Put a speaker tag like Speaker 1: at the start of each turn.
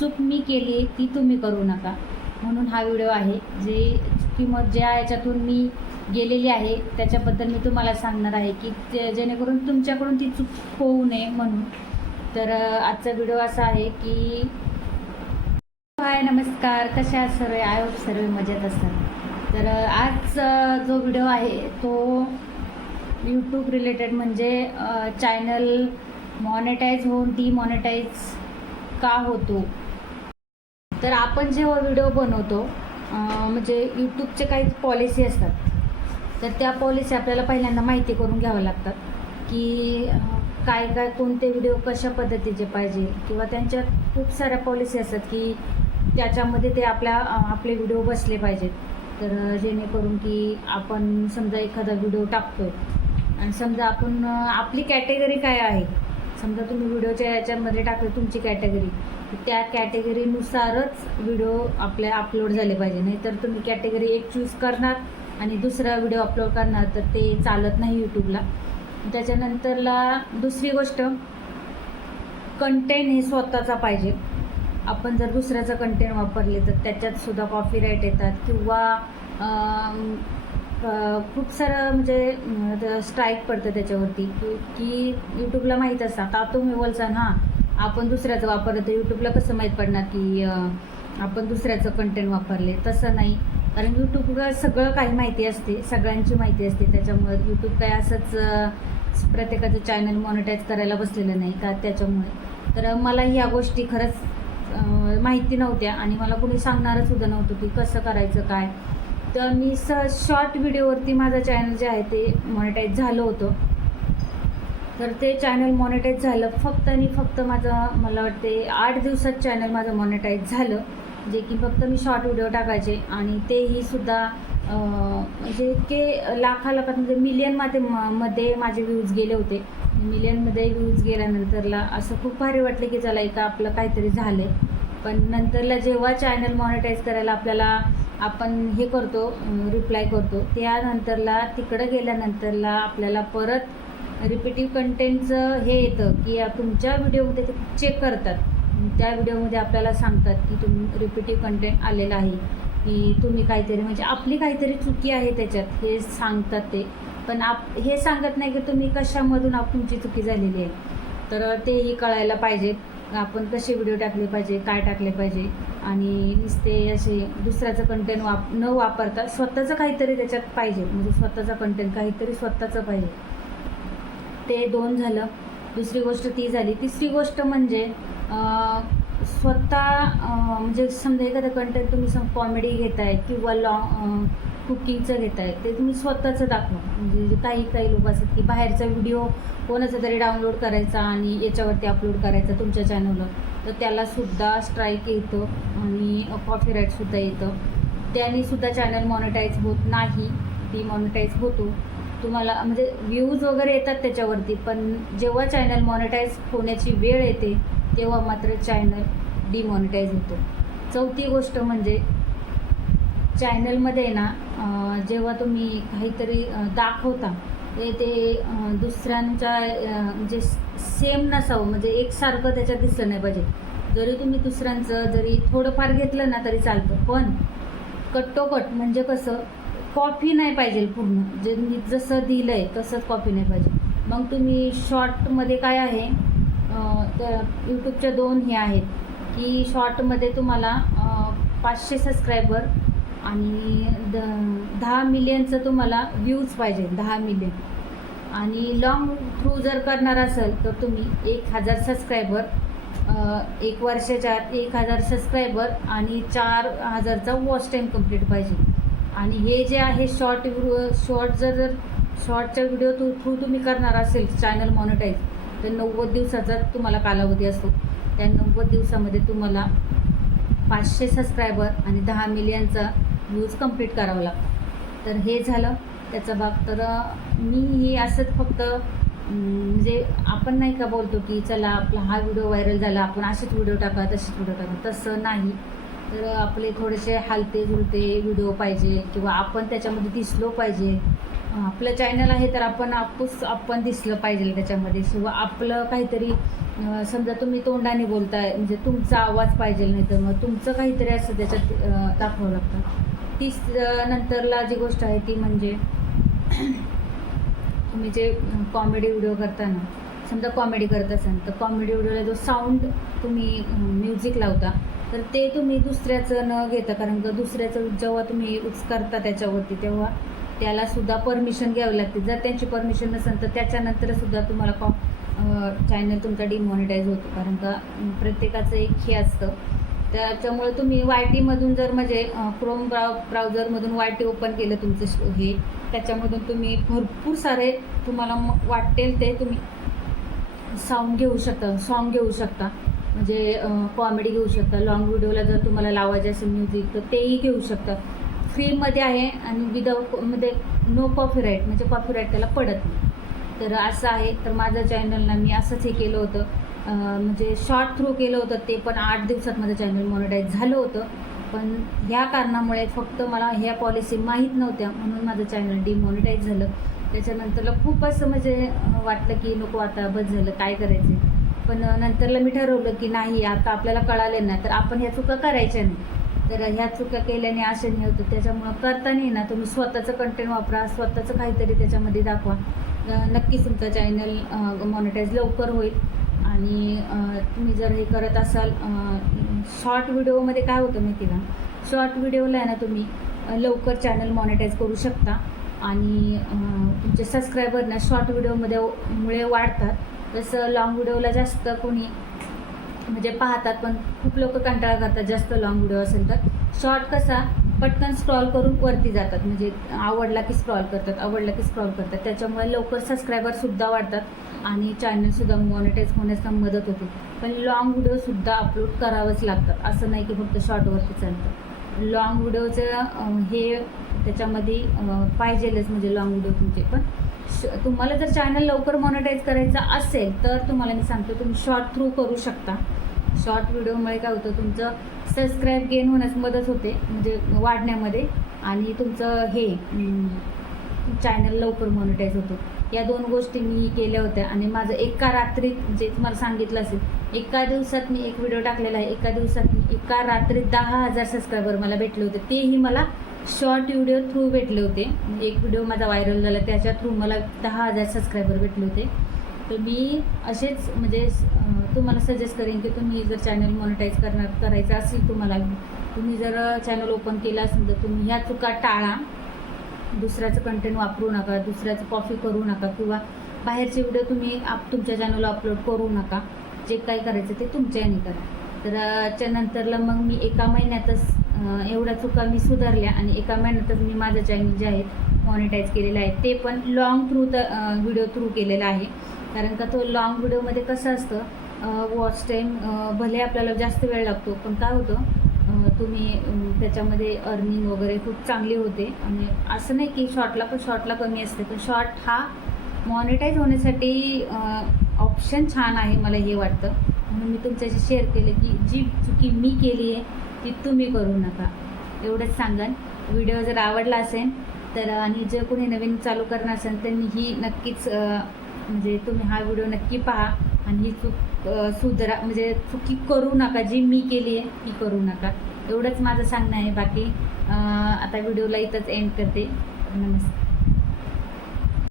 Speaker 1: चूक मी केली ती तुम्ही करू नका. म्हणून हा व्हिडिओ आहे जे किंमत ज्या याच्यातून मी गेलेली आहे त्याच्याबद्दल मी तुम्हाला सांगणार आहे की जे- जेणेकरून तुमच्याकडून ती चूक होऊ नये म्हणून. तर आजचा व्हिडिओ असा आहे की हाय नमस्कार. कशा सर्व? आय होप सर्व मजेत असतात तर आज जो व्हिडिओ आहे तो यूट्यूब रिलेटेड म्हणजे चॅनल मॉनेटाईज होऊन डिमॉनेटाईज का होतो? तर आपण जेव्हा व्हिडिओ बनवतो म्हणजे यूट्यूबचे काही पॉलिसी असतात. तर त्या पॉलिसी आपल्याला पहिल्यांदा माहिती करून घ्याव्या लागतात की काय काय कोणते व्हिडिओ कशा पद्धतीचे पाहिजे किंवा त्यांच्या खूप साऱ्या पॉलिसी असतात की त्याच्यामध्ये ते आपल्या आपले व्हिडिओ बसले पाहिजेत. तर जेणेकरून की आपण समजा एखादा व्हिडिओ टाकतो आणि समजा आपण आपली कॅटेगरी काय आहे? समजा तुम्ही व्हिडिओच्या याच्यामध्ये टाकलं तुमची कॅटेगरी त्या कॅटेगरीनुसारच व्हिडिओ आपल्या अपलोड झाले पाहिजे. नाहीतर तुम्ही कॅटेगरी एक चूज करणार आणि दुसरा व्हिडिओ अपलोड करणार तर ते चालत नाही यूट्यूबला त्याच्यानंतरला दुसरी गोष्ट कंटेंट हे स्वतःचा पाहिजे. आपण जर दुसऱ्याचं कंटेंट वापरले तर त्याच्यात सुद्धा कॉपीराईट येतात किंवा खूप सारं म्हणजे स्ट्राईक पडतं त्याच्यावरती. की की यूट्यूबला माहीत असतात तातो तुम्ही बोलसान हां. आपण दुसऱ्याचं वापरलं तर यूट्यूबला कसं माहीत पडणार की आपण दुसऱ्याचं कंटेंट वापरले? तसं नाही. कारण यूट्यूबला सगळं काही माहिती असते सगळ्यांची माहिती असते. त्याच्यामुळे यूट्यूब काय असंच प्रत्येकाचं चॅनल मॉनिटाईज करायला बसलेलं नाही का त्याच्यामुळे. तर मला ह्या गोष्टी खरंच माहिती नव्हत्या आणि मला कोणी सांगणारच सुद्धा नव्हतं की कसं करायचं काय. तर मी स शॉर्ट व्हिडिओवरती माझं चॅनल जे आहे ते मॉनिटाईज झालं होतं. तर ते चॅनल मॉनिटाईज झालं. फक्त आणि फक्त माझं मला वाटते आठ दिवसात चॅनल माझं मॉनिटाईज झालं. जे की फक्त मी शॉर्ट व्हिडिओ टाकायचे. आणि तेही सुद्धा म्हणजे इतके लाखा लाखात म्हणजे मिलियनमध्ये मध्ये माझे व्ह्यूज गेले होते. मिलियनमध्ये व्ह्यूज गेल्यानंतरला असं खूप भारी वाटलं की चला एक आपलं काहीतरी झालं आहे पण नंतरला जेव्हा चॅनल मॉनिटाईज करायला आपल्याला आपण हे करतो रिप्लाय करतो त्यानंतरला तिकडं गेल्यानंतरला आपल्याला परत रिपीटिव्ह कंटेंटचं हे येतं की या तुमच्या व्हिडिओमध्ये ते चेक करतात. त्या व्हिडिओमध्ये आपल्याला सांगतात की तुम रिपीटिव्ह कंटेंट आलेला आहे. की तुम्ही काहीतरी म्हणजे आपली काहीतरी चुकी आहे त्याच्यात हे सांगतात ते. पण आप हे सांगत नाही की तुम्ही कशामधून आप तुमची चुकी झालेली आहे. तर तेही कळायला पाहिजे. आपण कसे व्हिडिओ टाकले पाहिजे काय टाकले पाहिजे. आणि नुसते असे दुसऱ्याचं कंटेंट वाप न वापरता स्वतःचं काहीतरी त्याच्यात पाहिजे. म्हणजे स्वतःचा कंटेंट काहीतरी स्वतःचं पाहिजे. ते दोन झालं दुसरी गोष्ट ती झाली. तिसरी गोष्ट म्हणजे स्वतः म्हणजे समजा एखादा कंटेंट तुम्ही सम कॉमेडी घेताय किंवा लॉंग कुकिंगचं घेताय ते तुम्ही स्वतःचं दाखवा. म्हणजे काही काही लोक असतात की बाहेरचा व्हिडिओ कोणाचा तरी डाउनलोड करायचा आणि याच्यावरती अपलोड करायचा तुमच्या चॅनलवर तर त्यालासुद्धा स्ट्राईक येतं आणि कॉपीराईटसुद्धा येतं. त्याने सुद्धा चॅनल मॉनिटाईज होत नाही ती मॉनिटाईज होतो. तुम्हाला म्हणजे व्ह्यूज वगैरे येतात त्याच्यावरती पण जेव्हा चॅनल मॉनिटाईज होण्याची वेळ येते तेव्हा मात्र चॅनल डिमॉनिटाईज होतो. चौथी गोष्ट म्हणजे चॅनलमध्ये ना जेव्हा तुम्ही काहीतरी दाखवता ते ते दुसऱ्यांच्या म्हणजे सेम नसावं म्हणजे एकसारखं त्याच्यात दिसलं नाही पाहिजे. जरी तुम्ही दुसऱ्यांचं जरी थोडंफार घेतलं ना तरी चालतं पण कट्टोकट म्हणजे कसं कॉफी नाही पाहिजे पूर्ण. जे मी जसं दिलं आहे तसंच कॉफी नाही पाहिजे. मग तुम्ही शॉर्टमध्ये काय आहे तर यूट्यूबच्या दोन हे आहेत की शॉर्टमध्ये तुम्हाला पाचशे सबस्क्रायबर आणि द दहा मिलियनचं तुम्हाला व्ह्यूज पाहिजे दहा मिलियन आणि लॉंग थ्रू जर करणार असेल तर तुम्ही एक हजार सबस्क्रायबर एक वर्षाच्या एक हजार सबस्क्रायबर आणि चार हजारचा वॉच टाईम कंप्लीट पाहिजे. आणि हे जे आहे शॉर्ट शॉर्ट जर जर शॉर्टच्या व्हिडिओ तू थ्रू तुम्ही करणार असेल चॅनल मॉनिटाईज तर नव्वद दिवसाचा तुम्हाला कालावधी असतो. त्या नव्वद दिवसामध्ये तुम्हाला पाचशे सबस्क्रायबर आणि दहा मिलियनचा व्ह्यूज कंप्लीट करावं लागतो. तर हे झालं. त्याचा भाग तर मी हे असंच फक्त म्हणजे आपण नाही का बोलतो की चला आपला हा व्हिडिओ व्हायरल झाला आपण असेच व्हिडिओ टाका तसेच व्हिडिओ टाका तसं नाही. तर आपले थोडेसे हालते जुलते व्हिडिओ पाहिजे किंवा आपण त्याच्यामध्ये दिसलो पाहिजे. आपलं चॅनल आहे तर आपण आपूस आपण दिसलं पाहिजे त्याच्यामध्ये. किंवा आपलं काहीतरी समजा तुम्ही तोंडाने बोलताय म्हणजे तुमचा आवाज पाहिजे नाही तर मग तुमचं काहीतरी असं त्याच्यात दाखवावं लागतं. तीस नंतरला जी गोष्ट आहे ती म्हणजे तुम्ही जे कॉमेडी व्हिडिओ करता ना समजा कॉमेडी करत असाल तर कॉमेडी व्हिडिओला जो साऊंड तुम्ही म्युझिक लावता तर ते तुम्ही दुसऱ्याचं न घेता कारण का दुसऱ्याचं जेव्हा तुम्ही उचकारता त्याच्यावरती तेव्हा त्याला सुद्धा परमिशन घ्यावी लागते. जर त्यांची परमिशन नसेल तर त्याच्यानंतर सुद्धा तुम्हाला कॉ चॅनल तुमचा डिमॉनिटाईज होतो. कारण का प्रत्येकाचं एक हे असतं. त्याच्यामुळे तुम्ही वाय टीमधून जर म्हणजे क्रोम ब्राउ ब्राउझरमधून वाय टी ओपन केलं तुमचं हे त्याच्यामधून तुम्ही भरपूर सारे तुम्हाला म- वाटेल ते तुम्ही साऊंड घेऊ शकता सॉन्ग घेऊ शकता. म्हणजे कॉमेडी घेऊ शकता. लॉंग व्हिडिओला जर तुम्हाला लावायचे असेल म्युझिक तर तेही घेऊ शकता. फ्रीमध्ये आहे आणि विदाऊटमध्ये नो कॉपीराईट म्हणजे कॉपीराईट म्हणजे त्याला पडत नाही. तर असं आहे. तर माझं चॅनलला मी असंच हे केलं होतं. म्हणजे शॉर्ट थ्रू केलं होतं ते पण आठ दिवसात माझं चॅनल मॉनिटाईज झालं होतं. पण ह्या कारणामुळे फक्त मला ह्या पॉलिसी माहीत नव्हत्या म्हणून माझं चॅनल डिमॉनिटाईज झालं. त्याच्यानंतरला खूप असं म्हणजे वाटलं की नको आता बस झालं काय करायचं? पण नंतरला मी ठरवलं की नाही आता आपल्याला कळालं ना तर आपण ह्या चुका करायच्या नाही. तर ह्या चुका केल्याने असे नाही होतं. त्याच्यामुळं करताना ना तुम्ही स्वतःचं कंटेंट वापरा स्वतःचं काहीतरी त्याच्यामध्ये दाखवा. नक्कीच तुमचं चॅनल मॉनिटाईज लवकर होईल. आणि तुम्ही जर हे करत असाल शॉर्ट व्हिडिओमध्ये काय होतं माहिती का? शॉर्ट व्हिडिओला आहे ना तुम्ही लवकर चॅनल मॉनिटाईज करू शकता. आणि तुमचे सबस्क्रायबर ना शॉर्ट व्हिडिओमध्ये मुळे वाढतात. जसं लॉंग व्हिडिओला जास्त कोणी म्हणजे पाहतात पण खूप लोक कंटाळा करतात जास्त लॉंग व्हिडिओ असेल तर. शॉर्ट कसा पटकन स्क्रॉल करून वरती जातात. म्हणजे आवडला की स्क्रॉल करतात आवडला की स्क्रॉल करतात. त्याच्यामुळे लवकर सबस्क्रायबरसुद्धा वाढतात आणि चॅनलसुद्धा मॉनिटाईज होण्यास मदत होते. पण लॉंग व्हिडिओसुद्धा अपलोड करावंच लागतात. असं नाही की फक्त शॉर्टवरती चालतं. लॉंग व्हिडिओचं हे त्याच्यामध्ये पाहिजेलच म्हणजे लॉंग व्हिडिओ तुमचे. पण तुम्हाला जर चॅनल लवकर मॉनिटाईज करायचं असेल तर तुम्हाला मी सांगतो तुम्ही शॉर्ट थ्रू करू शकता. शॉर्ट व्हिडिओमुळे काय होतं तुमचं सबस्क्राईब गेन होण्यास मदत होते म्हणजे वाढण्यामध्ये. आणि तुमचं हे चॅनल लवकर मॉनिटाईज होतो. या दोन गोष्टी मी केल्या होत्या. आणि माझं एका रात्रीत जे तुम्हाला सांगितलं असेल एका दिवसात मी एक व्हिडिओ टाकलेला आहे. एका दिवसात मी एका रात्रीत दहा हजार सबस्क्रायबर मला भेटले होते. तेही मला शॉर्ट व्हिडिओ थ्रू भेटले होते. म्हणजे एक व्हिडिओ माझा व्हायरल झाला त्याच्या थ्रू मला दहा हजार सबस्क्रायबर भेटले होते. तर मी असेच म्हणजे तुम्हाला सजेस्ट करेन की तुम्ही जर चॅनल मॉनिटाईज करणार करायचं असेल तुम्हाला तुम्ही जर चॅनल ओपन केलं असेल तर तुम्ही ह्या चुका टाळा. दुसऱ्याचं कंटेंट वापरू नका दुसऱ्याचं कॉफी करू नका किंवा बाहेरचे व्हिडिओ तुम्ही आप तुमच्या चॅनलला अपलोड करू नका. जे काही करायचं ते तुमच्या ह्याने करा. तर त्यानंतरला मग मी एका महिन्यातच एवढ्या चुका मी सुधारल्या आणि एका महिन्यातच मी माझं चॅनल जे आहे मॉनिटाईज केलेलं आहे ते पण लॉंग थ्रू तर व्हिडिओ थ्रू केलेला आहे. कारण का तो लॉंग व्हिडिओमध्ये कसं असतं वॉच टाईम भले आपल्याला जास्त वेळ लागतो पण काय होतं तुम्ही त्याच्यामध्ये अर्निंग वगैरे खूप चांगली होते. आणि असं नाही की शॉर्टला पण शॉर्टला कमी असते पण शॉर्ट हा मॉनिटाईज होण्यासाठी ऑप्शन छान आहे मला हे वाटतं. म्हणून मी तुमच्याशी शेअर केले की जी चुकी मी केली आहे ती तुम्ही करू नका. एवढंच सांगन. व्हिडिओ जर आवडला असेल तर आणि जर कोणी नवीन चालू करणार असेल त्यांनी ही नक्कीच म्हणजे तुम्ही हा व्हिडिओ नक्की पहा आणि ही चूक सुधरा म्हणजे चुकी करू नका. जी मी केली आहे ती करू नका. एवढंच माझं सांगणं आहे. बाकी आता व्हिडिओला इथंच एंड करते. नमस्कार.